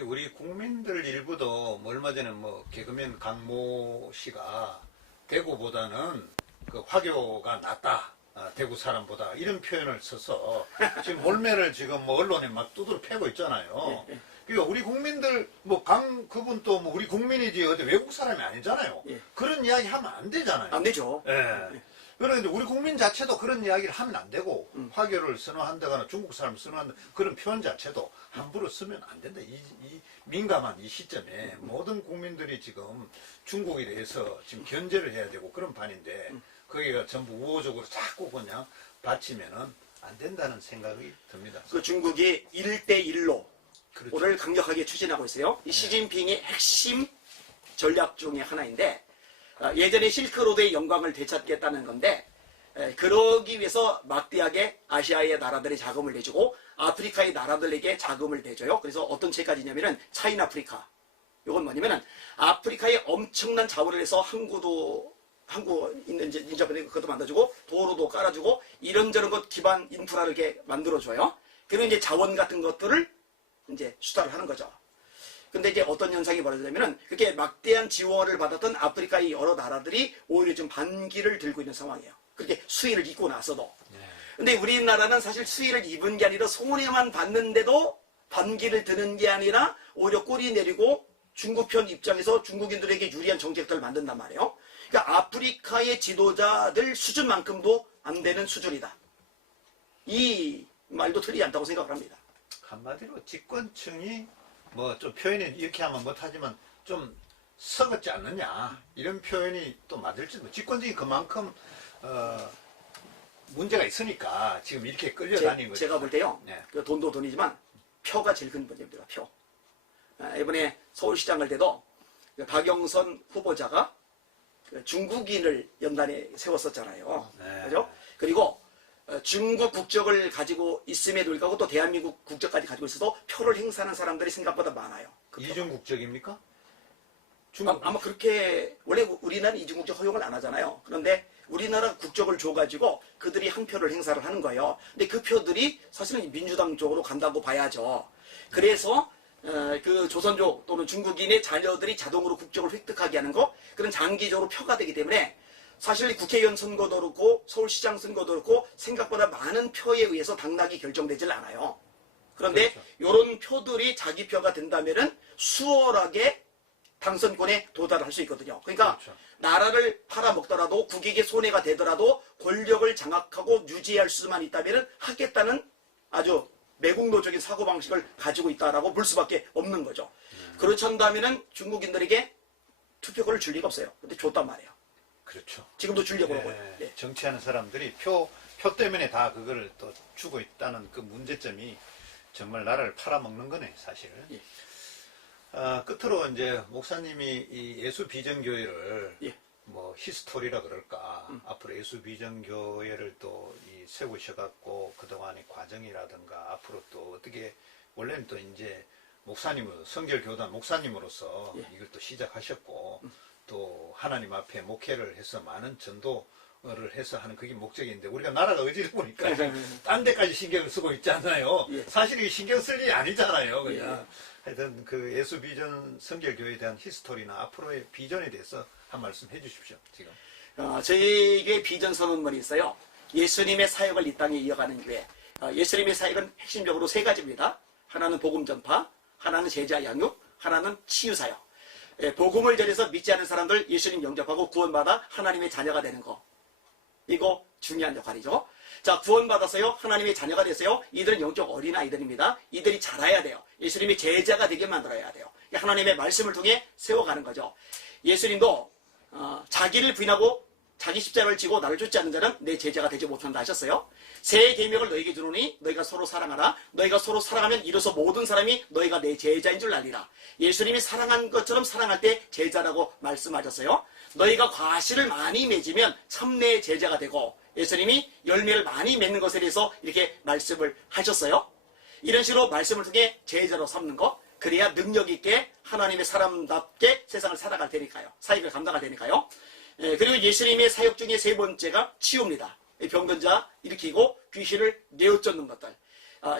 우리 국민들 일부도 뭐 얼마 전에 뭐 개그맨 강모 씨가 대구보다는 그 화교가 낫다. 대구 사람보다 이런 표현을 써서 지금 몰매를 지금 뭐 언론에 막 두드려 패고 있잖아요. 그러니까 우리 국민들 뭐 그분 또 뭐 우리 국민이지 어디 외국 사람이 아니잖아요. 그런 이야기 하면 안 되잖아요. 안 되죠. 그런데 우리 국민 자체도 그런 이야기를 하면 안 되고 화교를 선호한다거나 중국 사람을 선호한다 그런 표현 자체도 함부로 쓰면 안 된다. 이 민감한 이 시점에 모든 국민들이 지금 중국에 대해서 지금 견제를 해야 되고 그런 판인데 거기가 전부 우호적으로 자꾸 그냥 받치면은 안 된다는 생각이 듭니다. 그 중국이 1대1로 그렇죠. 오늘 강력하게 추진하고 있어요. 이 시진핑의 핵심 전략 중에 하나인데 예전에 실크로드의 영광을 되찾겠다는 건데 그러기 위해서 막대하게 아시아의 나라들이 자금을 내주고 아프리카의 나라들에게 자금을 내줘요. 그래서 어떤 책까지냐면은 차인 아프리카. 이건 뭐냐면은 아프리카에 엄청난 자원을 해서 항구 있는 인접에 그것도 만들어주고 도로도 깔아주고 이런저런 것 기반 인프라를 이렇게 만들어줘요. 그리고 이제 자원 같은 것들을 이제 수달을 하는 거죠. 근데 이제 어떤 현상이 벌어지냐면은 그렇게 막대한 지원을 받았던 아프리카의 여러 나라들이 오히려 좀 반기를 들고 있는 상황이에요. 그렇게 수혜를 입고 나서도. 근데 우리나라는 사실 수혜를 입은 게 아니라 손해만 받는데도 반기를 드는 게 아니라 오히려 꼬리 내리고 중국 편 입장에서 중국인들에게 유리한 정책들을 만든단 말이에요. 그러니까 아프리카의 지도자들 수준만큼도 안 되는 수준이다. 이 말도 틀리지 않다고 생각을 합니다. 한마디로 집권층이 뭐 좀 표현이 이렇게 하면 못하지만 좀 썩었지 않느냐 이런 표현이 또 맞을지도. 집권적이 그만큼 문제가 있으니까 지금 이렇게 끌려다니는 거죠. 제가 볼 때요. 네. 그 돈도 돈이지만 표가 제일 큰 문제입니다. 표. 이번에 서울시장 할 때도 그 박영선 후보자가 그 중국인을 연단에 세웠었잖아요. 네. 그죠? 그리고 중국 국적을 가지고 있음에도 불구하고 또 대한민국 국적까지 가지고 있어도 표를 행사하는 사람들이 생각보다 많아요. 그 표가. 이중 국적입니까? 중국 아마 그렇게 원래 우리나라는 이중국적 허용을 안 하잖아요. 그런데 우리나라 국적을 줘가지고 그들이 한 표를 행사를 하는 거예요. 근데 그 표들이 사실은 민주당 쪽으로 간다고 봐야죠. 그래서 그 조선족 또는 중국인의 자녀들이 자동으로 국적을 획득하게 하는 거, 그런 장기적으로 표가 되기 때문에 사실 국회의원 선거도 그렇고 서울시장 선거도 그렇고 생각보다 많은 표에 의해서 당락이 결정되질 않아요. 그런데 그렇죠. 이런 표들이 자기 표가 된다면은 수월하게 당선권에 도달할 수 있거든요. 그러니까 그렇죠. 나라를 팔아먹더라도 국익에 손해가 되더라도 권력을 장악하고 유지할 수만 있다면 하겠다는 아주 매국노적인 사고방식을 가지고 있다라고 볼 수밖에 없는 거죠. 그렇지 않다면 중국인들에게 투표권을 줄 리가 없어요. 근데 줬단 말이에요. 그렇죠. 지금도 주려고 예, 하고요. 예. 정치하는 사람들이 표 때문에 다 그거를 또 주고 있다는 그 문제점이 정말 나라를 팔아먹는 거네, 사실. 예. 끝으로 이제 목사님이 이 예수 비전교회를 예. 뭐 히스토리라 그럴까, 앞으로 예수 비전교회를 또 세우셔갖고 그동안의 과정이라든가 앞으로 또 어떻게, 원래는 또 이제 목사님으로, 성결교단 목사님으로서 예. 이걸 또 시작하셨고 또 하나님 앞에 목회를 해서 많은 전도를 해서 하는 그게 목적인데, 우리가 나라가 어디를 보니까 딴 데까지 신경을 쓰고 있잖아요. 예. 사실 이게 신경 쓸 일이 아니잖아요, 그냥. 예. 하여튼 그 예수 비전 성결교회에 대한 히스토리나 앞으로의 비전에 대해서 한 말씀 해주십시오. 지금. 저희 교회 비전 선언문이 있어요. 예수님의 사역을 이 땅에 이어가는 교회. 예수님의 사역은 핵심적으로 세 가지입니다. 하나는 복음 전파, 하나는 제자 양육, 하나는 치유 사역. 복음을 전해서 믿지 않은 사람들 예수님 영접하고 구원받아 하나님의 자녀가 되는 거. 이거 중요한 역할이죠. 자, 구원받았어요. 하나님의 자녀가 됐어요. 이들은 영적 어린아이들입니다. 이들이 자라야 돼요. 예수님의 제자가 되게 만들어야 돼요. 하나님의 말씀을 통해 세워가는 거죠. 예수님도 자기를 부인하고 자기 십자가를 지고 나를 쫓지 않는 자는 내 제자가 되지 못한다 하셨어요. 새 계명을 너에게 주노니 너희가 서로 사랑하라. 너희가 서로 사랑하면 이로써 모든 사람이 너희가 내 제자인 줄 알리라. 예수님이 사랑한 것처럼 사랑할 때 제자라고 말씀하셨어요. 너희가 과실을 많이 맺으면 참내 제자가 되고, 예수님이 열매를 많이 맺는 것에 대해서 이렇게 말씀을 하셨어요. 이런 식으로 말씀을 통해 제자로 삼는 것, 그래야 능력 있게 하나님의 사람답게 세상을 살아갈 테니까요. 사역을 감당할 테니까요. 그리고 예수님의 사역 중에 세 번째가 치유입니다. 병든 자 일으키고 귀신을 내어쫓는 것들.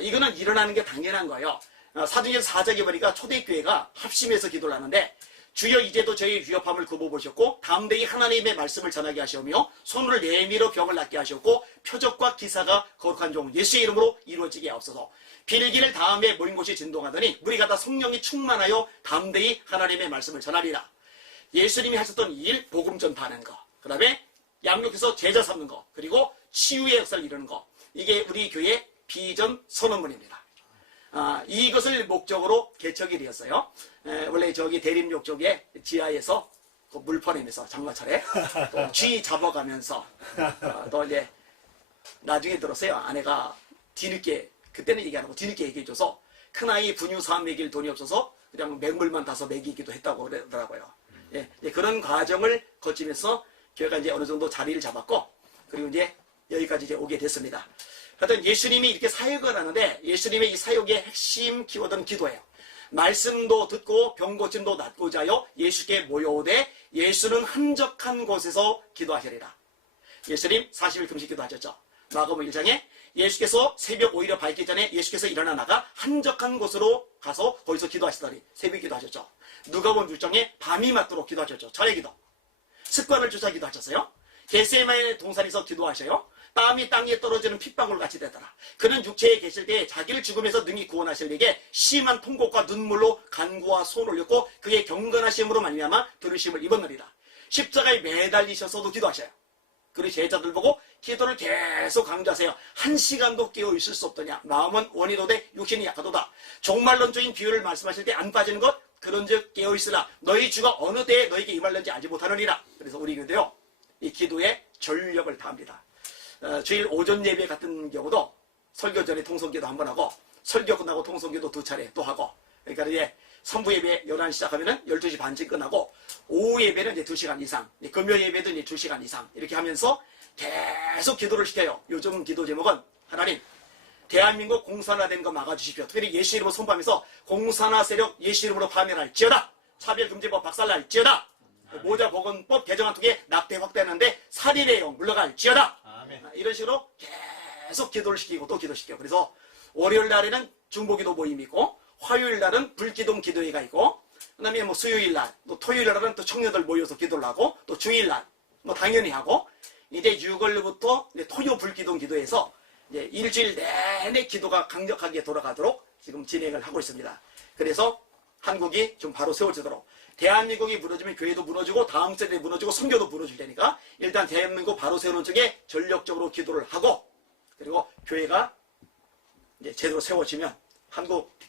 이거는 일어나는 게 당연한 거예요. 사도행전 4장에 보니까 초대교회가 합심해서 기도를 하는데, 주여 이제도 저희 위협함을 굽어보셨고 담대히 하나님의 말씀을 전하게 하시오며 손을 내밀어 병을 낫게 하셨고 표적과 기사가 거룩한 종 예수의 이름으로 이루어지게 하옵소서. 빌기를 다음에 모인 곳이 진동하더니 무리가 다 성령이 충만하여 담대히 하나님의 말씀을 전하리라. 예수님이 하셨던 일, 복음 전파하는 거, 그 다음에 양육해서 제자 삼는 거, 그리고 치유의 역사를 이루는 거, 이게 우리 교회 비전 선언문입니다. 이것을 목적으로 개척이 되었어요. 원래 저기 대림역 쪽에 지하에서 그 물 퍼내면서 장마철에 또 쥐 잡아가면서 또 이제 나중에 들었어요. 아내가 뒤늦게, 그때는 얘기 안 하고 뒤늦게 얘기해줘서 큰아이 분유 사업 먹일 돈이 없어서 그냥 맹물만 타서 먹이기도 했다고 그러더라고요. 예, 그런 과정을 거치면서 교회가 이제 어느 정도 자리를 잡았고, 그리고 이제 여기까지 이제 오게 됐습니다. 하여튼 예수님이 이렇게 사역을 하는데, 예수님의 이 사역의 핵심 키워드는 기도예요. 말씀도 듣고 병고침도 낫고자 하여 예수께 모여오되 예수는 한적한 곳에서 기도하시리라. 예수님 40일 금식 기도하셨죠. 마가복음 1장에 예수께서 새벽 오히려 밝기 전에 예수께서 일어나 나가 한적한 곳으로 가서 거기서 기도하시더니 새벽 기도하셨죠. 누가복음 6장에 밤이 맞도록 기도하셨죠. 절의 기도. 습관을 쫓아 기도하셨어요. 겟세마네 동산에서 기도하셔요. 땀이 땅에 떨어지는 핏방울 같이 되더라. 그는 육체에 계실 때 자기를 죽음에서 능히 구원하실 에게 심한 통곡과 눈물로 간구와 손을 올렸고 그의 경건하심으로 말미암아 들으심을 입었느리라. 십자가에 매달리셔서도 기도하셔요. 그리고 제자들 보고 기도를 계속 강조하세요. 한 시간도 깨어 있을 수 없더냐. 마음은 원이로되 육신이 약하도다. 종말론적인 비유를 말씀하실 때 안 빠지는 것, 그런즉 깨어있으라. 너희 주가 어느 때에 너에게 임할는지 알지 못하느니라. 그래서 우리 근데요, 이 기도에 전력을 다합니다. 주일 오전 예배 같은 경우도 설교 전에 통성기도 한 번 하고 설교 끝나고 통성기도 2차례 또 하고, 그러니까 이제 선부 예배 11시 시작하면은 12시 반쯤 끝나고 오후 예배는 이제 2시간 이상, 금요 예배도 이제 2시간 이상 이렇게 하면서 계속 기도를 시켜요. 요즘 기도 제목은 하나님 대한민국 공산화된 거 막아주십시오. 특별히 예수 이름으로 선포하면서 공산화 세력 예수 이름으로 파면할지어다. 차별금지법 박살날지어다. 모자 보건법 개정안 통해 낙태 확대하는데 살인의 물러갈지어다. 아멘. 이런 식으로 계속 기도를 시키고 또 기도시켜요. 그래서 월요일 날에는 중보기도 모임이 있고 화요일 날은 불기동 기도회가 있고 그다음에 뭐 수요일 날, 또 토요일 날은 또 청년들 모여서 기도를 하고 또 주일 날 뭐 당연히 하고 이제 6월부터 토요 불기동 기도에서 이제 일주일 내내 기도가 강력하게 돌아가도록 지금 진행을 하고 있습니다. 그래서 한국이 좀 바로 세워지도록 대한민국이 무너지면 교회도 무너지고 다음 세대에 무너지고 선교도 무너질 테니까 일단 대한민국 바로 세우는 쪽에 전력적으로 기도를 하고 그리고 교회가 이제 제대로 세워지면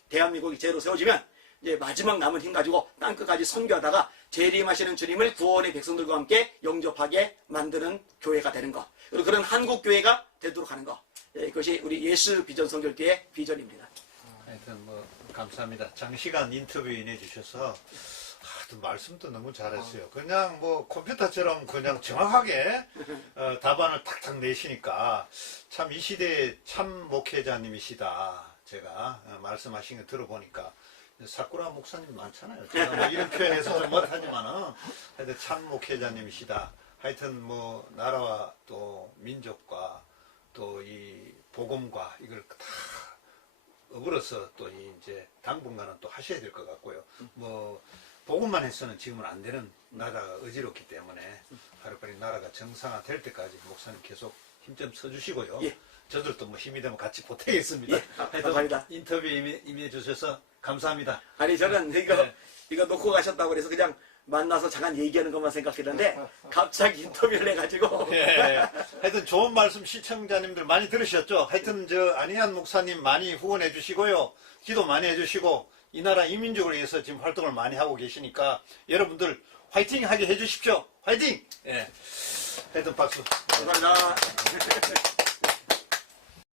대한민국이 제대로 세워지면 이제 마지막 남은 힘 가지고 땅끝까지 선교하다가 재림하시는 주님을 구원의 백성들과 함께 영접하게 만드는 교회가 되는 것. 그리고 그런 한국 교회가 되도록 하는 것. 이것이 우리 예수 비전 선교교회의 비전입니다. 하여튼 뭐 감사합니다. 장시간 인터뷰 인해주셔서 말씀도 너무 잘했어요. 그냥 뭐 컴퓨터처럼 그냥 정확하게 답안을 탁탁 내시니까 참 이 시대의 참 목회자님이시다. 제가 말씀하신 거 들어보니까 사쿠라 목사님 많잖아요. 제가 뭐 이런 표현해서 좀 못하지만은 하여튼 참 목회자님이시다. 하여튼 뭐 나라와 또 민족과 또 이 복음과 이걸 다 어그러서 또 이제 당분간은 또 하셔야 될 것 같고요. 뭐 복음만 해서는 지금은 안 되는 나라가 어지럽기 때문에 하루빨리 나라가 정상화될 때까지 목사님 계속 힘 좀 써주시고요. 예. 저들도 뭐 힘이 되면 같이 보태겠습니다. 예, 감사합니다. 인터뷰 임해주셔서 감사합니다. 아니 저는 이거 놓고 가셨다고 그래서 그냥 만나서 잠깐 얘기하는 것만 생각했는데 갑자기 인터뷰를 해가지고 예. 하여튼 좋은 말씀 시청자님들 많이 들으셨죠? 하여튼 저 안희한 목사님 많이 후원해 주시고요. 기도 많이 해주시고 이 나라 이민족을 위해서 지금 활동을 많이 하고 계시니까 여러분들 화이팅 하게 해주십시오. 화이팅! 예. 하여튼 박수. 감사합니다.